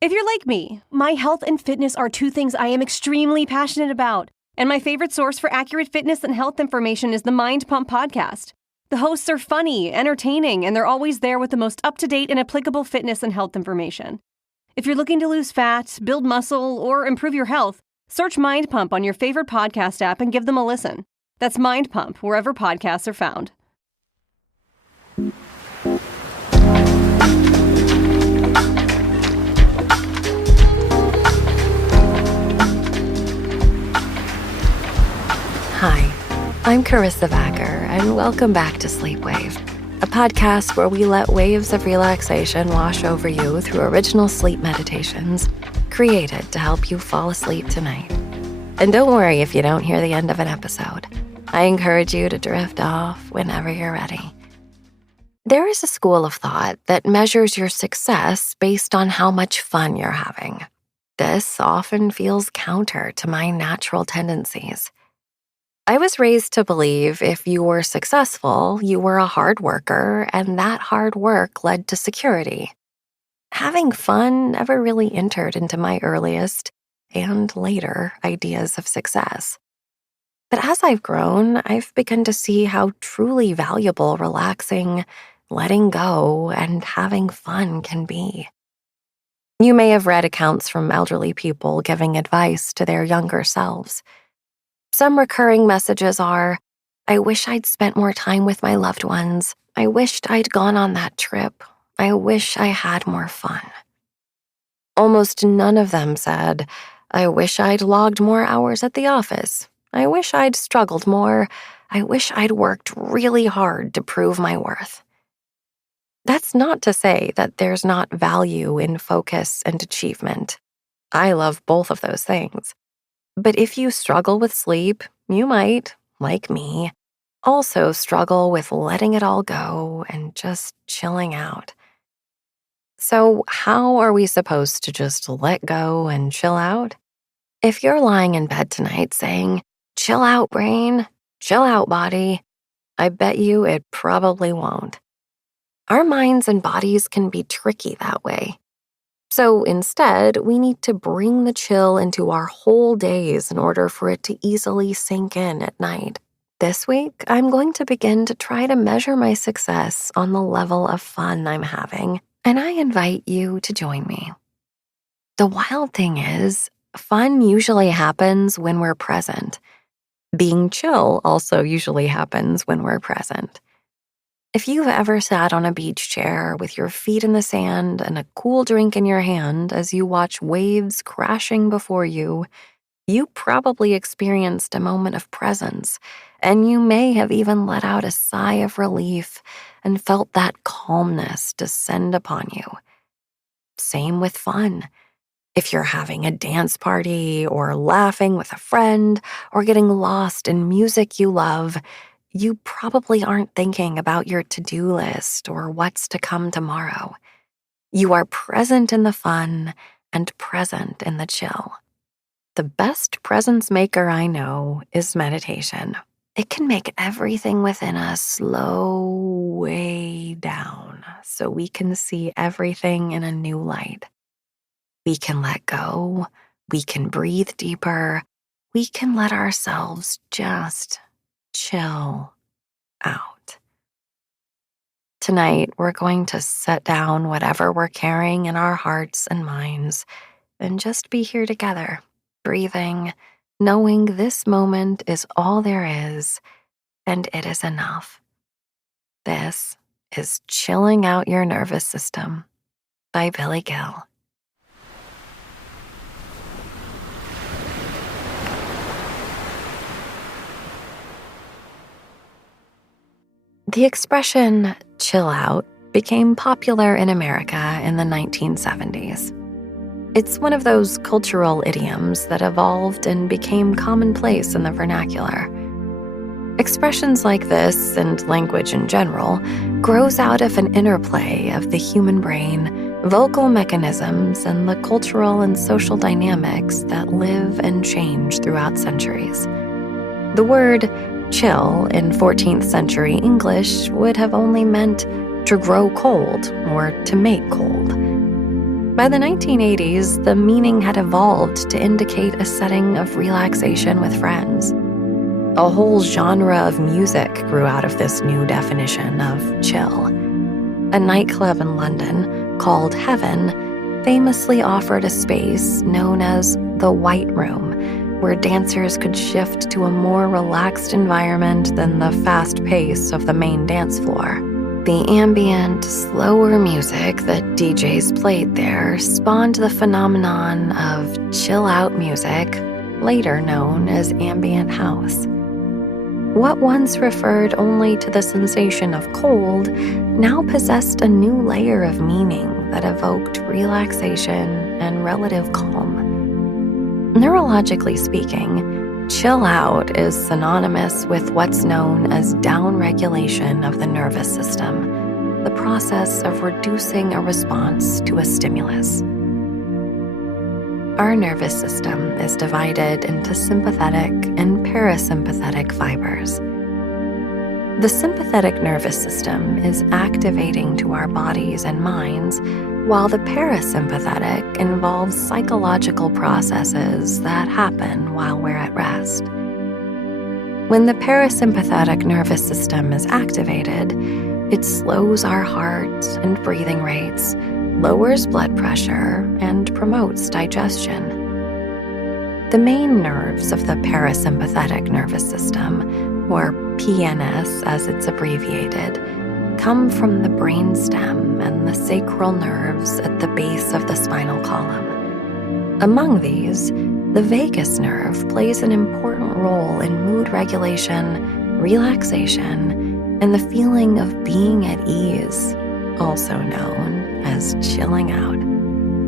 If you're like me, my health and fitness are two things I am extremely passionate about. And my favorite source for accurate fitness and health information is the Mind Pump podcast. The hosts are funny, entertaining, and they're always there with the most up-to-date and applicable fitness and health information. If you're looking to lose fat, build muscle, or improve your health, search Mind Pump on your favorite podcast app and give them a listen. That's Mind Pump, wherever podcasts are found. Hi, I'm Karissa Vacker, and welcome back to Sleep Wave, a podcast where we let waves of relaxation wash over you through original sleep meditations created to help you fall asleep tonight. And don't worry if you don't hear the end of an episode. I encourage you to drift off whenever you're ready. There is a school of thought that measures your success based on how much fun you're having. This often feels counter to my natural tendencies. I was raised to believe if you were successful, you were a hard worker, and that hard work led to security. Having fun never really entered into my earliest and later ideas of success. But as I've grown, I've begun to see how truly valuable relaxing, letting go, and having fun can be. You may have read accounts from elderly people giving advice to their younger selves. Some recurring messages are, I wish I'd spent more time with my loved ones. I wished I'd gone on that trip. I wish I had more fun. Almost none of them said, I wish I'd logged more hours at the office. I wish I'd struggled more. I wish I'd worked really hard to prove my worth. That's not to say that there's not value in focus and achievement. I love both of those things. But if you struggle with sleep, you might, like me, also struggle with letting it all go and just chilling out. So how are we supposed to just let go and chill out? If you're lying in bed tonight saying, chill out, brain, chill out, body, I bet you it probably won't. Our minds and bodies can be tricky that way. So instead, we need to bring the chill into our whole days in order for it to easily sink in at night. This week, I'm going to begin to try to measure my success on the level of fun I'm having, and I invite you to join me. The wild thing is, fun usually happens when we're present. Being chill also usually happens when we're present. If you've ever sat on a beach chair with your feet in the sand and a cool drink in your hand as you watch waves crashing before you, you probably experienced a moment of presence, and you may have even let out a sigh of relief and felt that calmness descend upon you. Same with fun. If you're having a dance party or laughing with a friend or getting lost in music you love, you probably aren't thinking about your to-do list or what's to come tomorrow. You are present in the fun and present in the chill. The best presence maker I know is meditation. It can make everything within us slow way down so we can see everything in a new light. We can let go. We can breathe deeper. We can let ourselves just chill out. Tonight, we're going to set down whatever we're carrying in our hearts and minds and just be here together, breathing, knowing this moment is all there is and it is enough. This is Chilling Out Your Nervous System by Billy Gill. The expression chill out became popular in America in the 1970s. It's one of those cultural idioms that evolved and became commonplace in the vernacular. Expressions like this, and language in general, grows out of an interplay of the human brain, vocal mechanisms, and the cultural and social dynamics that live and change throughout centuries. The word chill in 14th century English would have only meant to grow cold or to make cold. By the 1980s, the meaning had evolved to indicate a setting of relaxation with friends. A whole genre of music grew out of this new definition of chill. A nightclub in London called Heaven famously offered a space known as the White Room, where dancers could shift to a more relaxed environment than the fast pace of the main dance floor. The ambient, slower music that DJs played there spawned the phenomenon of chill-out music, later known as ambient house. What once referred only to the sensation of cold now possessed a new layer of meaning that evoked relaxation and relative calm. Neurologically speaking, chill out is synonymous with what's known as downregulation of the nervous system, the process of reducing a response to a stimulus. Our nervous system is divided into sympathetic and parasympathetic fibers. The sympathetic nervous system is activating to our bodies and minds, while the parasympathetic involves psychological processes that happen while we're at rest. When the parasympathetic nervous system is activated, it slows our heart and breathing rates, lowers blood pressure, and promotes digestion. The main nerves of the parasympathetic nervous system, or PNS as it's abbreviated, come from the brainstem and the sacral nerves at the base of the spinal column. Among these, the vagus nerve plays an important role in mood regulation, relaxation, and the feeling of being at ease, also known as chilling out.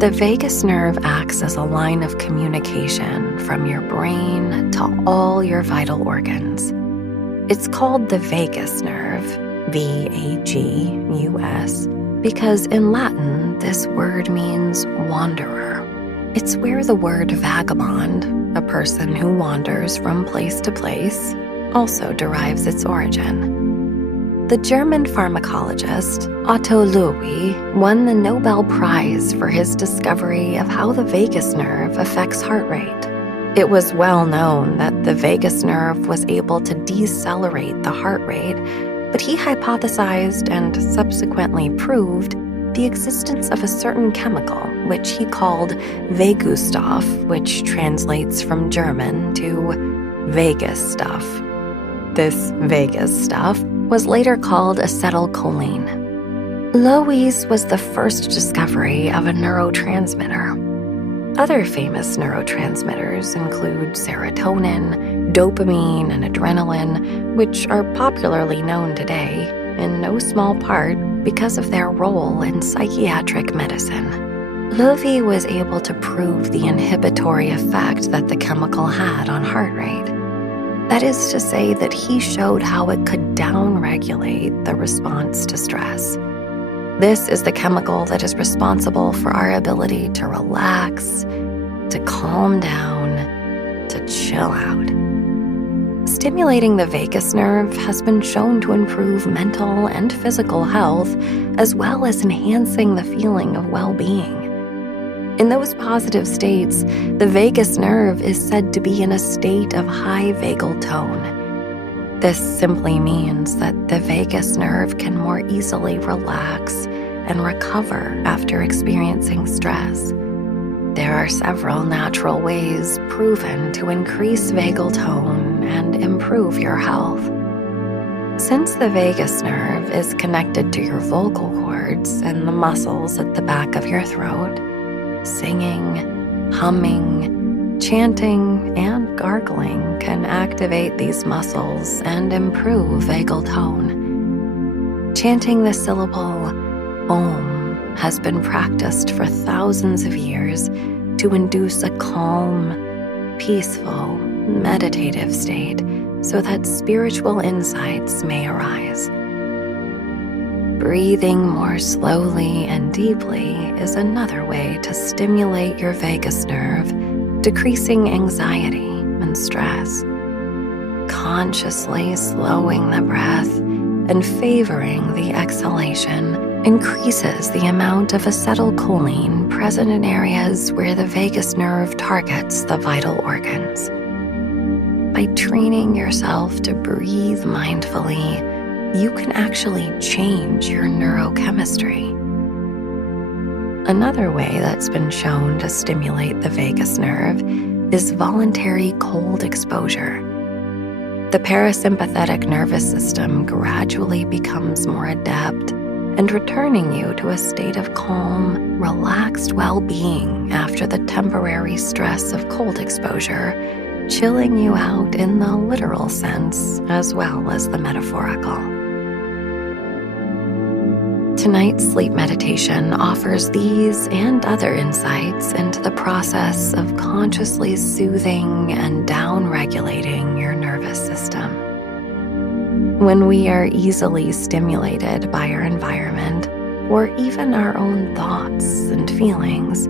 The vagus nerve acts as a line of communication from your brain to all your vital organs. It's called the vagus nerve, V-A-G-U-S, because in Latin, this word means wanderer. It's where the word vagabond, a person who wanders from place to place, also derives its origin. The German pharmacologist Otto Loewi won the Nobel Prize for his discovery of how the vagus nerve affects heart rate. It was well known that the vagus nerve was able to decelerate the heart rate, but he hypothesized and subsequently proved the existence of a certain chemical, which he called Vagus-Stoff, which translates from German to Vegas stuff. This Vegas stuff was later called acetylcholine. Loewi's was the first discovery of a neurotransmitter. Other famous neurotransmitters include serotonin, dopamine, and adrenaline, which are popularly known today, in no small part because of their role in psychiatric medicine. Loewi was able to prove the inhibitory effect that the chemical had on heart rate. That is to say that he showed how it could downregulate the response to stress. This is the chemical that is responsible for our ability to relax, to calm down, to chill out. Stimulating the vagus nerve has been shown to improve mental and physical health, as well as enhancing the feeling of well-being. In those positive states, the vagus nerve is said to be in a state of high vagal tone. This simply means that the vagus nerve can more easily relax and recover after experiencing stress. There are several natural ways proven to increase vagal tone and improve your health. Since the vagus nerve is connected to your vocal cords and the muscles at the back of your throat, singing, humming, chanting, and gargling can activate these muscles and improve vagal tone. Chanting the syllable Om has been practiced for thousands of years to induce a calm, peaceful, meditative state so that spiritual insights may arise. Breathing more slowly and deeply is another way to stimulate your vagus nerve, decreasing anxiety and stress. Consciously slowing the breath and favoring the exhalation increases the amount of acetylcholine present in areas where the vagus nerve targets the vital organs. By training yourself to breathe mindfully, you can actually change your neurochemistry. Another way that's been shown to stimulate the vagus nerve is voluntary cold exposure. The parasympathetic nervous system gradually becomes more adept and returning you to a state of calm, relaxed well-being after the temporary stress of cold exposure, chilling you out in the literal sense as well as the metaphorical. Tonight's sleep meditation offers these and other insights into the process of consciously soothing and down-regulating your nervous system. When we are easily stimulated by our environment, or even our own thoughts and feelings,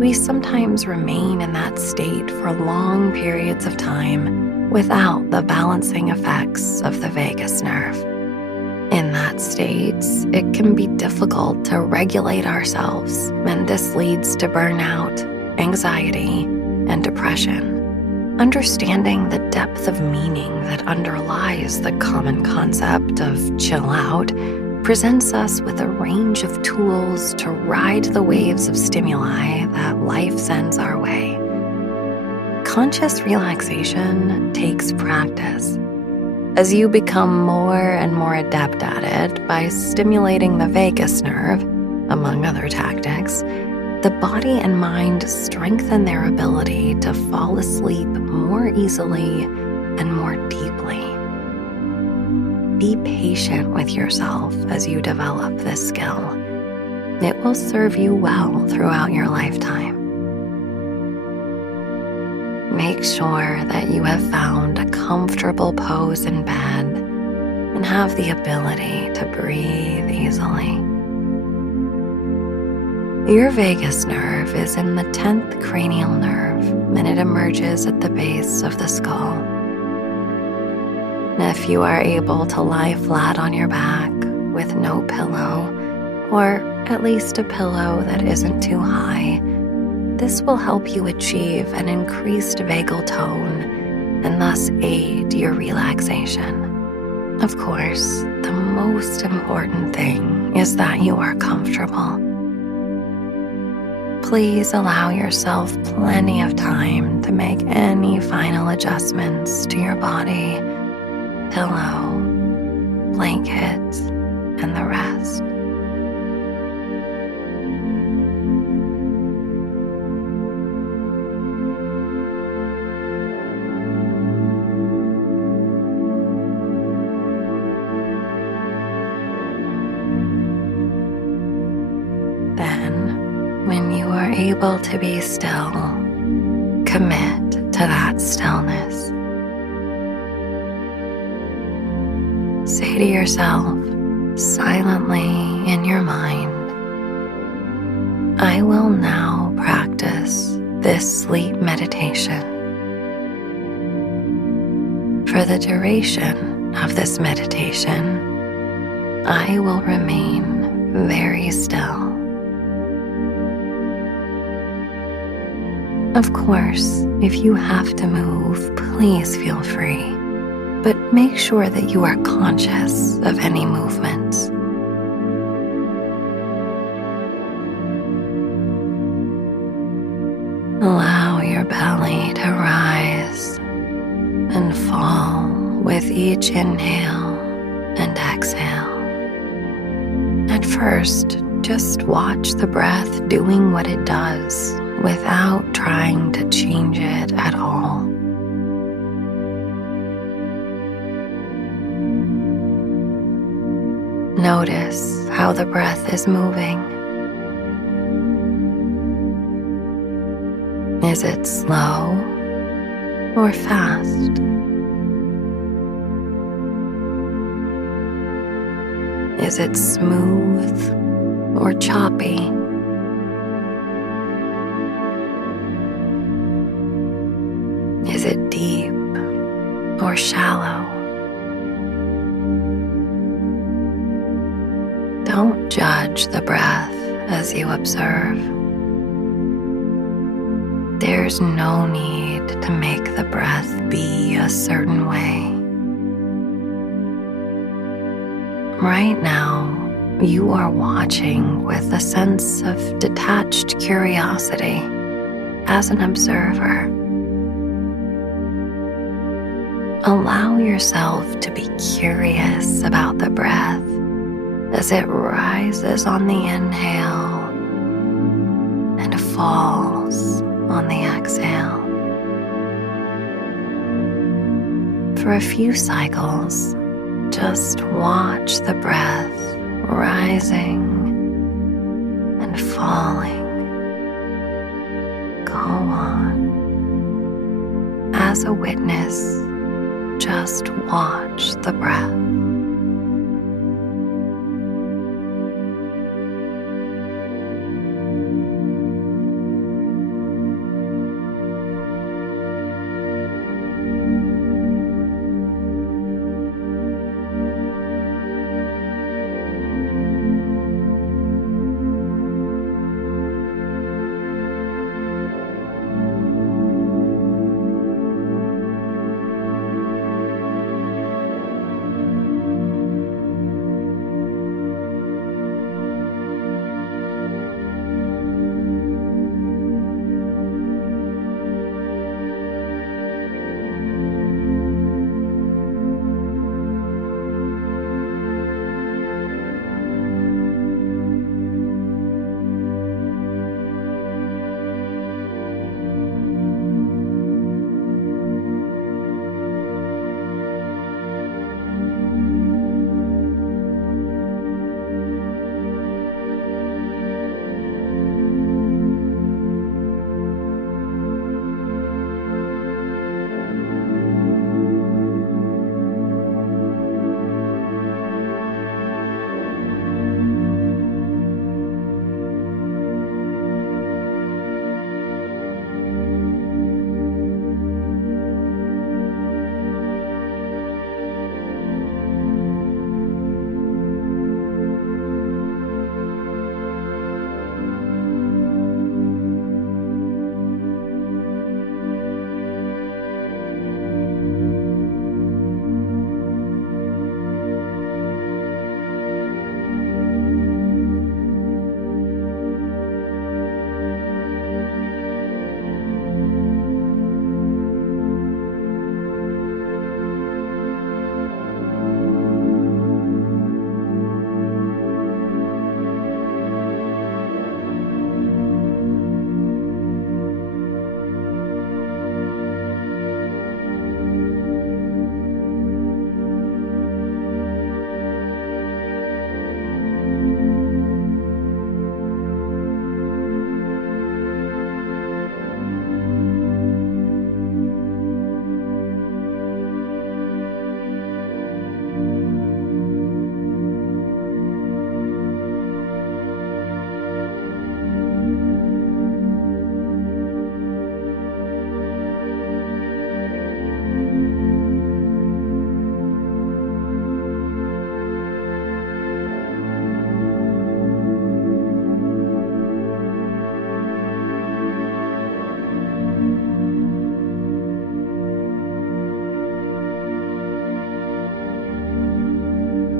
we sometimes remain in that state for long periods of time without the balancing effects of the vagus nerve. In that state, it can be difficult to regulate ourselves, and this leads to burnout, anxiety, and depression. Understanding the depth of meaning that underlies the common concept of chill out presents us with a range of tools to ride the waves of stimuli that life sends our way. Conscious relaxation takes practice. As you become more and more adept at it by stimulating the vagus nerve, among other tactics, the body and mind strengthen their ability to fall asleep more easily and more deeply. Be patient with yourself as you develop this skill. It will serve you well throughout your lifetime. Make sure that you have found a comfortable pose in bed and have the ability to breathe easily. Your vagus nerve is in the 10th cranial nerve, and it emerges at the base of the skull. If you are able to lie flat on your back with no pillow, or at least a pillow that isn't too high, this will help you achieve an increased vagal tone and thus aid your relaxation. Of course, the most important thing is that you are comfortable. Please allow yourself plenty of time to make any final adjustments to your body, pillow, blankets, and the rest. When you are able to be still, commit to that stillness. Say to yourself, silently in your mind, I will now practice this sleep meditation. For the duration of this meditation, I will remain very still. Of course, if you have to move, please feel free, but make sure that you are conscious of any movements. Allow your belly to rise and fall with each inhale and exhale. At first, just watch the breath doing what it does without trying to change it at all. Notice how the breath is moving. Is it slow or fast? Is it smooth or choppy? Is it deep or shallow? Don't judge the breath as you observe. There's no need to make the breath be a certain way. Right now, you are watching with a sense of detached curiosity as an observer. Allow yourself to be curious about the breath as it rises on the inhale and falls on the exhale. For a few cycles, just watch the breath rising and falling. Go on. As a witness, just watch the breath.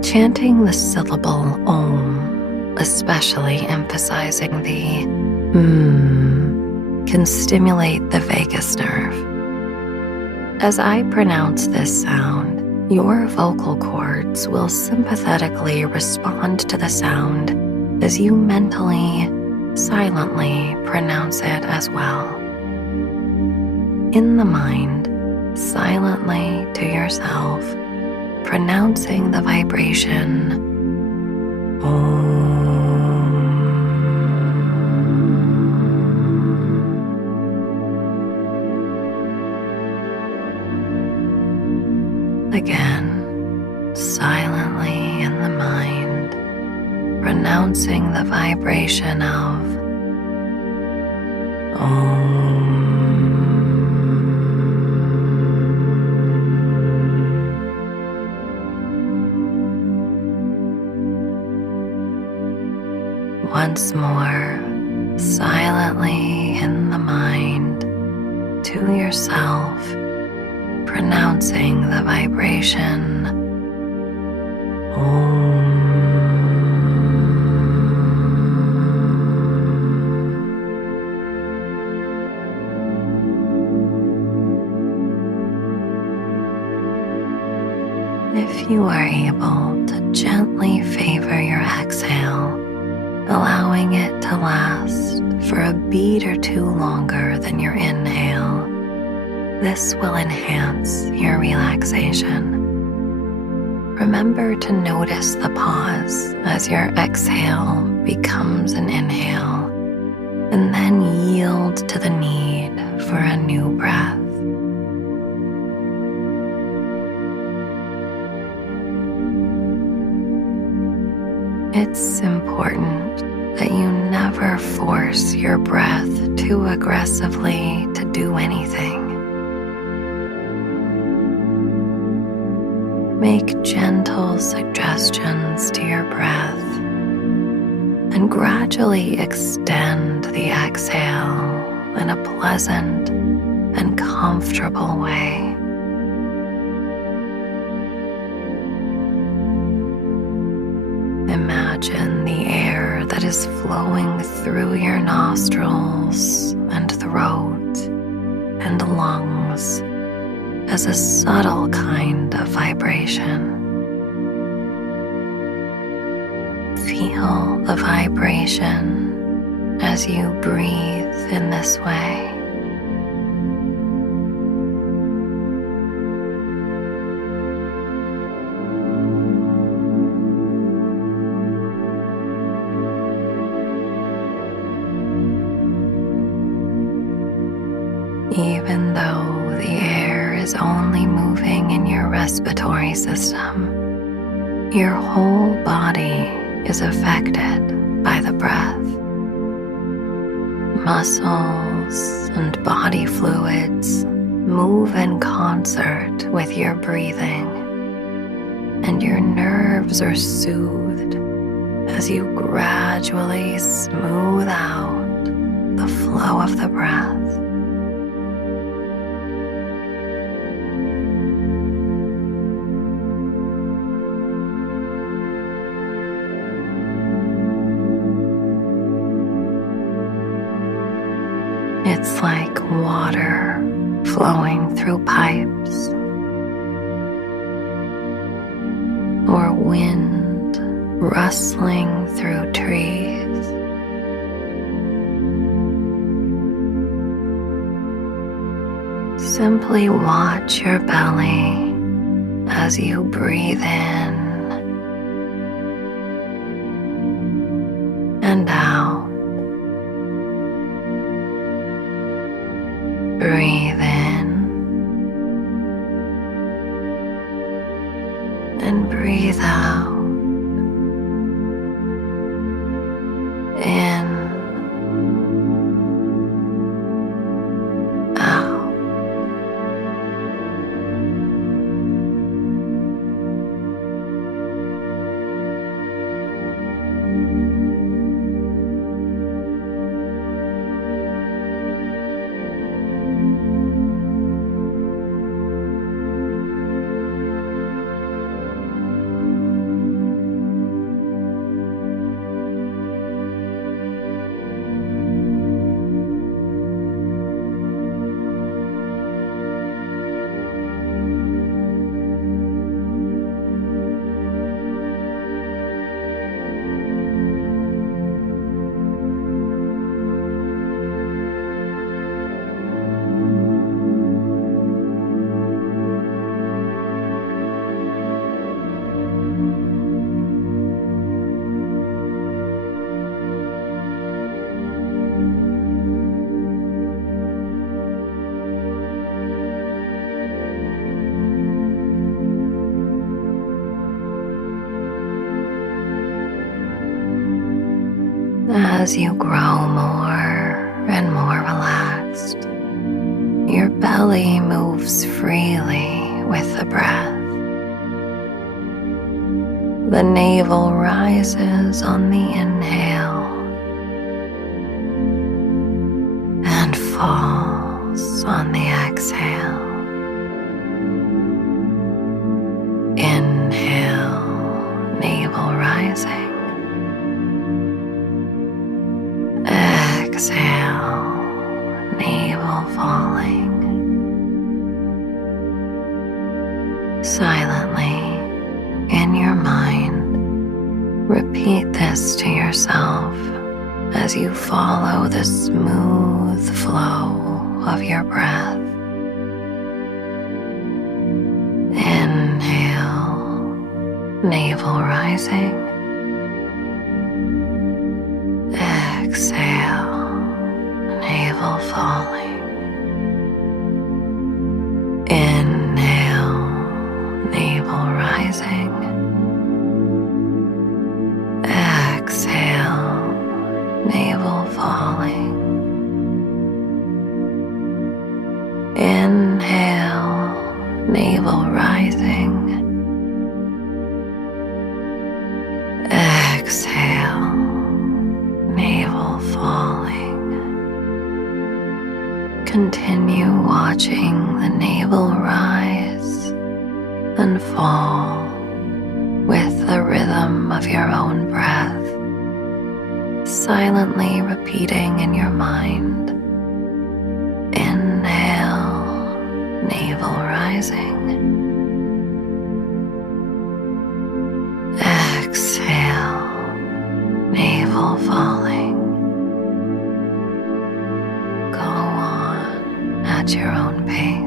Chanting the syllable Om, especially emphasizing the can stimulate the vagus nerve. As I pronounce this sound, your vocal cords will sympathetically respond to the sound as you mentally, silently pronounce it as well. In the mind, silently to yourself, pronouncing the vibration Om. Again, silently in the mind, pronouncing the vibration of Om. once more, silently in the mind, to yourself, pronouncing the vibration Om. If you are able to gently favor your exhale, allowing it to last for a beat or two longer than your inhale, this will enhance your relaxation. Remember to notice the pause as your exhale becomes an inhale, and then yield to the need for a new breath. It's important that you never force your breath too aggressively to do anything. Make gentle suggestions to your breath and gradually extend the exhale in a pleasant and comfortable way. Imagine the air that is flowing through your nostrils and throat and lungs as a subtle kind of vibration. Feel the vibration as you breathe in this way. Even though the air is only moving in your respiratory system, your whole body is affected by the breath. Muscles and body fluids move in concert with your breathing, and your nerves are soothed as you gradually smooth out the flow of the breath. It's like water flowing through pipes, or wind rustling through trees. Simply watch your belly as you breathe in and out. Breathe in and breathe out. In, out. As you grow more and more relaxed, your belly moves freely with the breath. The navel rises on the inhale falls on the exhale. Inhale, navel rising. Exhale, navel falling. Silently, in your mind, repeat this to yourself as you follow the smooth flow of your breath. Inhale, navel rising. Exhale, navel falling. Inhale, navel rising. Exhale, navel falling. Inhale, navel rising. Exhale, navel falling. Continue watching the navel rise and fall with the rhythm of your own breath, silently repeating in your mind. Inhale, navel rising. Exhale, navel falling. Go on at your own pace.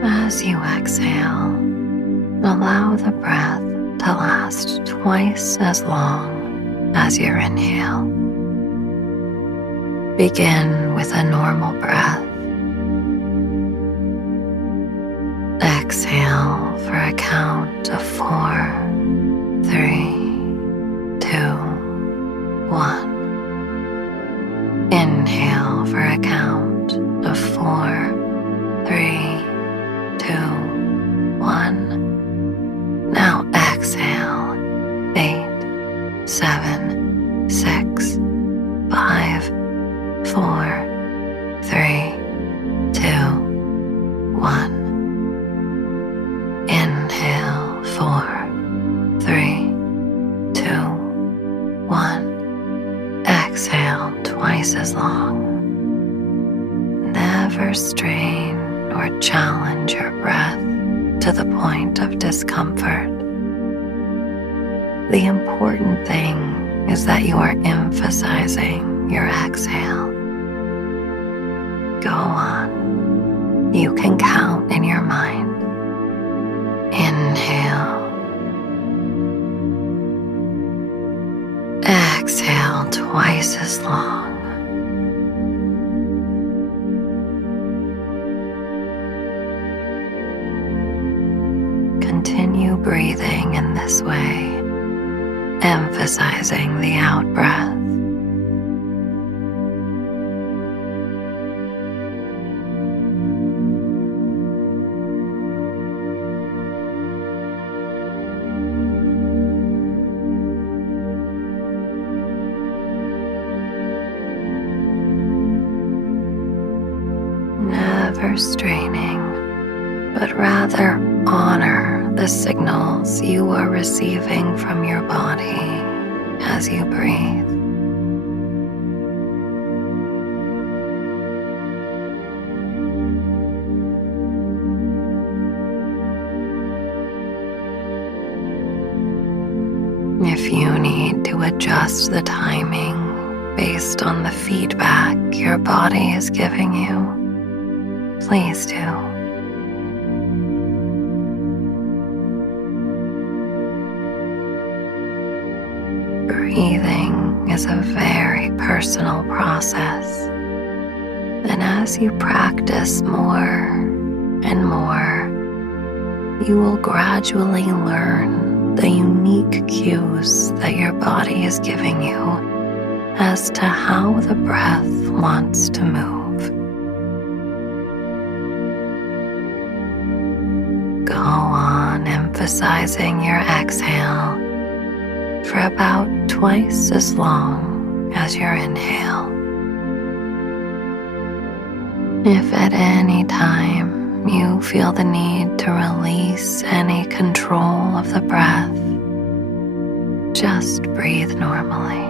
As you exhale, allow the breath to last twice as long as your inhale. Begin with a normal breath. Exhale for a count of 4, 3, 2, 1. Inhale for a count of 4, 3, 2, 1. Now exhale. 8, 7, 6, 5, 4, 3, 2, 1. Inhale. 4, 3, 2, 1. Exhale twice as long. Never strain or challenge your breath to the point of discomfort. The important thing is that you are emphasizing your exhale. Go on. You can count in your mind. Inhale. Exhale twice as long. Continue breathing in this way, emphasizing the out-breath. Never straining, but rather honor the signals you are receiving from your body as you breathe. If you need to adjust the timing based on the feedback your body is giving you, please do. Breathing is a very personal process, and as you practice more and more, you will gradually learn the unique cues that your body is giving you as to how the breath wants to move. Go on emphasizing your exhale for about twice as long as your inhale. If at any time you feel the need to release any control of the breath, just breathe normally.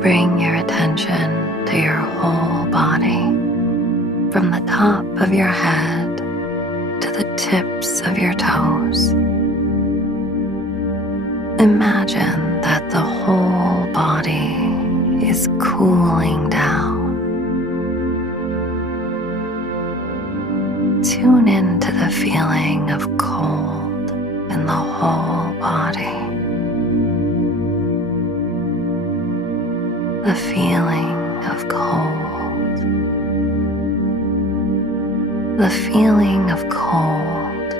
Bring your attention to your whole body, from the top of your head to the tips of your toes. Imagine that the whole body is cooling down. Tune into the feeling of cold in the whole body. The feeling of cold. The feeling of cold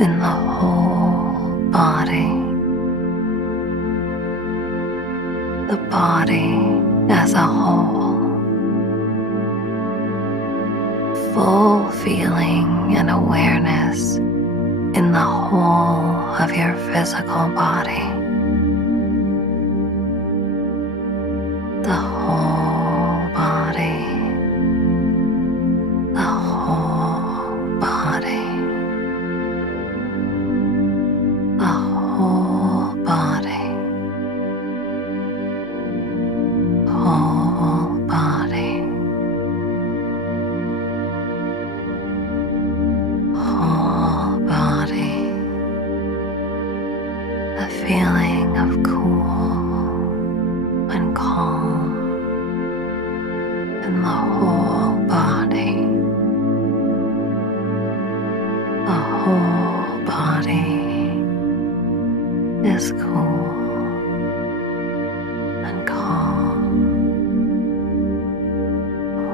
in the whole body. The body as a whole. Full feeling and awareness in the whole of your physical body. The whole body, the whole body, the whole body, whole body, whole body, the feeling of cool and calm in the whole body. The whole body is cool and calm.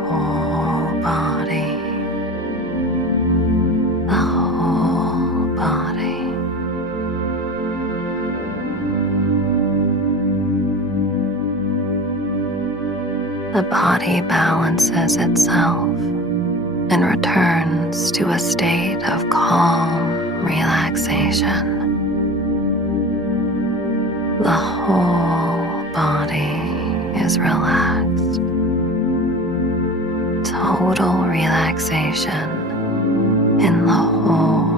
Whole body. The whole body the body balances itself and returns to a state of calm relaxation. The whole body is relaxed. Total relaxation in the whole